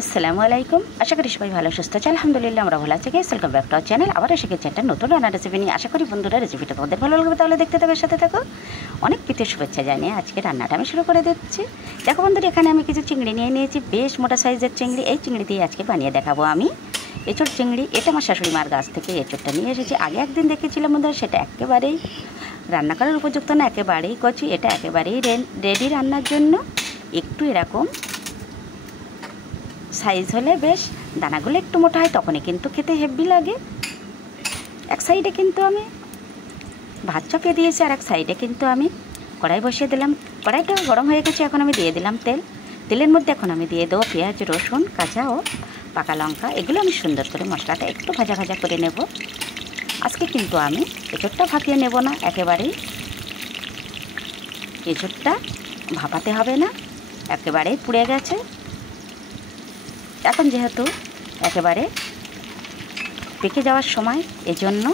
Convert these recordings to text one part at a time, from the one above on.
আসসালামু আলাইকুম। আশা করি সবাই ভালো সুস্থ আছে। আলহামদুলিল্লাহ আমরা ভালো আছি। Welcome back to our channel. আবার এসে গেছে একটা নতুন রান্নার রেসিপি নিয়ে। আশা করি বন্ধুরা রেসিপিটা তোমাদের ভালো লাগবে, তাহলে দেখতে থাকো, সাথে থাকো। অনেক প্রীতির শুভেচ্ছা জানিয়ে আজকে রান্নাটা আমি শুরু করে দিচ্ছি। দেখো বন্ধুরা, এখানে আমি কিছু চিংড়ি নিয়ে নিয়েছি, বেশ মোটা সাইজের চিংড়ি। এই চিংড়ি দিয়ে আজকে বানিয়ে দেখাবো আমি এঁচোড় চিংড়ি। এটা আমার শাশুড়ি মার গাছ থেকে এঁচোড়টা নিয়ে এসেছি। আগে একদিন দেখেছিলাম বন্ধুরা, সেটা একেবারেই রান্না করার উপযুক্ত না, একেবারেই কচি। এটা একেবারেই রেডি রান্নার জন্য। একটু এরকম সাইজ হলে বেশ দানাগুলো একটু মোটা হয়, তখনই কিন্তু খেতে হেভি লাগে। এক সাইডে কিন্তু আমি ভাত চাপিয়ে দিয়েছি, আর এক সাইডে কিন্তু আমি কড়াই বসিয়ে দিলাম। কড়াইটা গরম হয়ে গেছে, এখন আমি দিয়ে দিলাম তেল। তেলের মধ্যে এখন আমি দিয়ে দেবো পেঁয়াজ, রসুন, কাঁচা ও পাকা লঙ্কা। এগুলো আমি সুন্দর করে মশলাটা একটু ভাজা ভাজা করে নেব। আজকে কিন্তু আমি এঁচোড়টা ভাপিয়ে নেব না, একেবারেই এঁচোড়টা ভাপাতে হবে না, একেবারেই পুড়ে গেছে। এখন যেহেতু একেবারে পেকে যাওয়ার সময়, এজন্য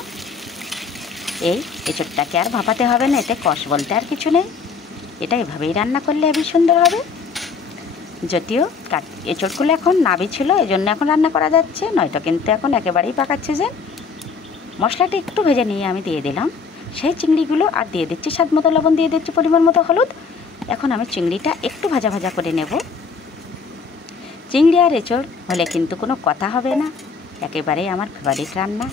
এই এঁচোড়টাকে আর ভাপাতে হবে না। এতে কষ বলতে আর কিছু নেই। এটা এভাবেই রান্না করলে হেবি সুন্দর হবে। যদিও এঁচোড়গুলো এখন নাবি ছিল, এই জন্য এখন রান্না করা যাচ্ছে, নয়তো কিন্তু এখন একেবারেই পাকাচ্ছে। যে মশলাটা একটু ভেজে নিয়ে আমি দিয়ে দিলাম সেই চিংড়িগুলো, আর দিয়ে দিচ্ছি স্বাদ মতো লবণ, দিয়ে দিচ্ছি পরিমাণ মতো হলুদ। এখন আমি চিংড়িটা একটু ভাজা ভাজা করে নেব। চিংড়ি আর এঁচোড় হলে কিন্তু কোনো কথা হবে না, একেবারেই আমার ফেভারিট রান্না।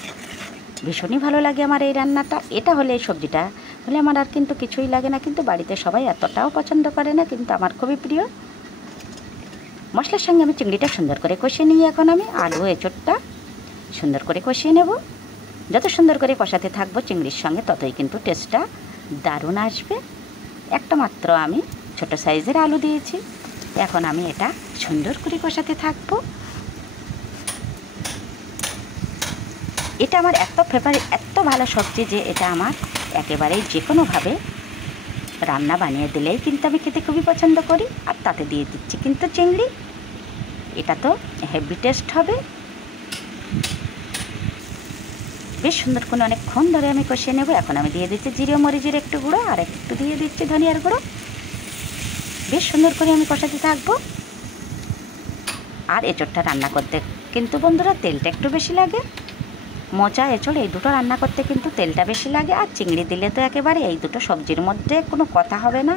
ভীষণই ভালো লাগে আমার এই রান্নাটা। এটা হলে, এই সবজিটা হলে আমার আর কিন্তু কিছুই লাগে না, কিন্তু বাড়িতে সবাই এতটাও পছন্দ করে না, কিন্তু আমার খুবই প্রিয়। মশলার সঙ্গে আমি চিংড়িটা সুন্দর করে কষিয়ে নিয়ে এখন আমি আলু এঁচোড়টা সুন্দর করে কষিয়ে নেব। যত সুন্দর করে কষাতে থাকবো চিংড়ির সঙ্গে, ততই কিন্তু টেস্টটা দারুণ আসবে। একটা মাত্র আমি ছোট সাইজের আলু দিয়েছি। এখন আমি এটা সুন্দর করে কষাতে থাকবো। এটা আমার এত ফেভারিট, এত ভালো সবজি যে এটা আমার একেবারেই যে কোনোভাবে রান্না বানিয়ে দিলেই কিন্তু আমি খেতে খুবই পছন্দ করি। আর তাতে দিয়ে দিচ্ছি কিন্তু চিংড়ি। এটা তো হেভি টেস্ট হবে। বেশ সুন্দর করে অনেকক্ষণ ধরে আমি কষিয়ে নেব। এখন আমি দিয়ে দিচ্ছি জিরে মরিচের একটু গুঁড়ো, আর একটু দিয়ে দিচ্ছি ধনিয়ার গুঁড়ো। বেশ সুন্দর করে আমি কষাতে থাকবো। আর এঁচোড়টা রান্না করতে কিন্তু বন্ধুরা তেলটা একটু বেশি লাগে। মোচা, এঁচোড় এই দুটো রান্না করতে কিন্তু তেলটা বেশি লাগে। আর চিংড়ি দিলে তো একেবারে এই দুটো সবজির মধ্যে কোনো কথা হবে না।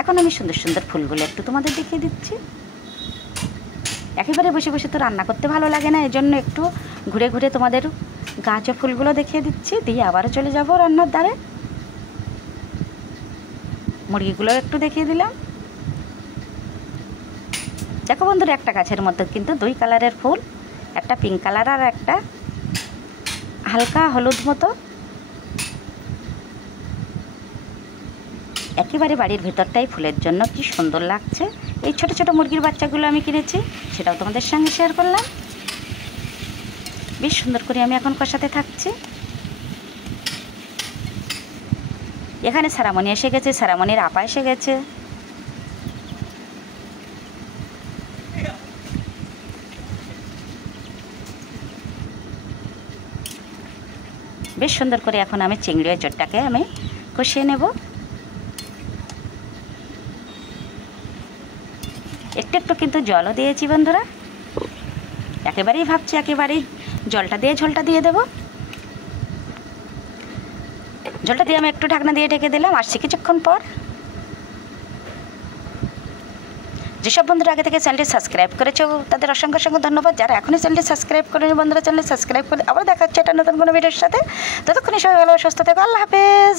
এখন আমি সুন্দর সুন্দর ফুলগুলো একটু তোমাদের দেখিয়ে দিচ্ছি। একেবারে বসে বসে তো রান্না করতে ভালো লাগে না, এজন্য একটু ঘুরে ঘুরে তোমাদের গাছ ও ফুলগুলো দেখিয়ে দিচ্ছি। দিয়ে আবারও চলে যাব রান্নার দ্বারে। মুরগিগুলো একটু দেখিয়ে দিলাম। দেখো বন্ধুরা, একটা গাছের মধ্যে কিন্তু দুই কালারের ফুল, একটা পিঙ্ক কালার আর একটা হালকা হলুদ মতো। একেবারে বাড়ির ভেতরটাই ফুলের জন্য কি সুন্দর লাগছে। এই ছোট ছোট মুরগির বাচ্চাগুলো আমি কিনেছি, সেটাও তোমাদের সঙ্গে শেয়ার করলাম। বেশ সুন্দর করে আমি এখন কষাতে থাকছি। এখানে সারামণি এসে গেছে, সারামণির আপা এসে গেছে। বেশ সুন্দর করে এখন আমি চিংড়ি এঁচোড়টাকে আমি কষিয়ে নেব। একটু একটু কিন্তু জলও দিয়েছি বন্ধুরা। একেবারেই ভাবছি একেবারেই জলটা দিয়ে ঝোলটা দিয়ে দেবো। ঝোলটা দিয়ে আমি একটু ঢাকনা দিয়ে ঢেকে দিলাম। আসছি কিছুক্ষণ পর। যেসব বন্ধুরা আগে থেকে চ্যানেলটি সাবস্ক্রাইব করেছো তাদের অসংখ্য অসংখ্য ধন্যবাদ। যারা এখনই চ্যানেলটি সাবস্ক্রাইব করেনি বন্ধুরা, চ্যানেলটি সাবস্ক্রাইব করে আবার দেখা হচ্ছে একটা নতুন কোনো ভিডিওর সাথে। ততক্ষণে সবাই ভালো সুস্থ থেকো। আল্লাহ হাফেজ।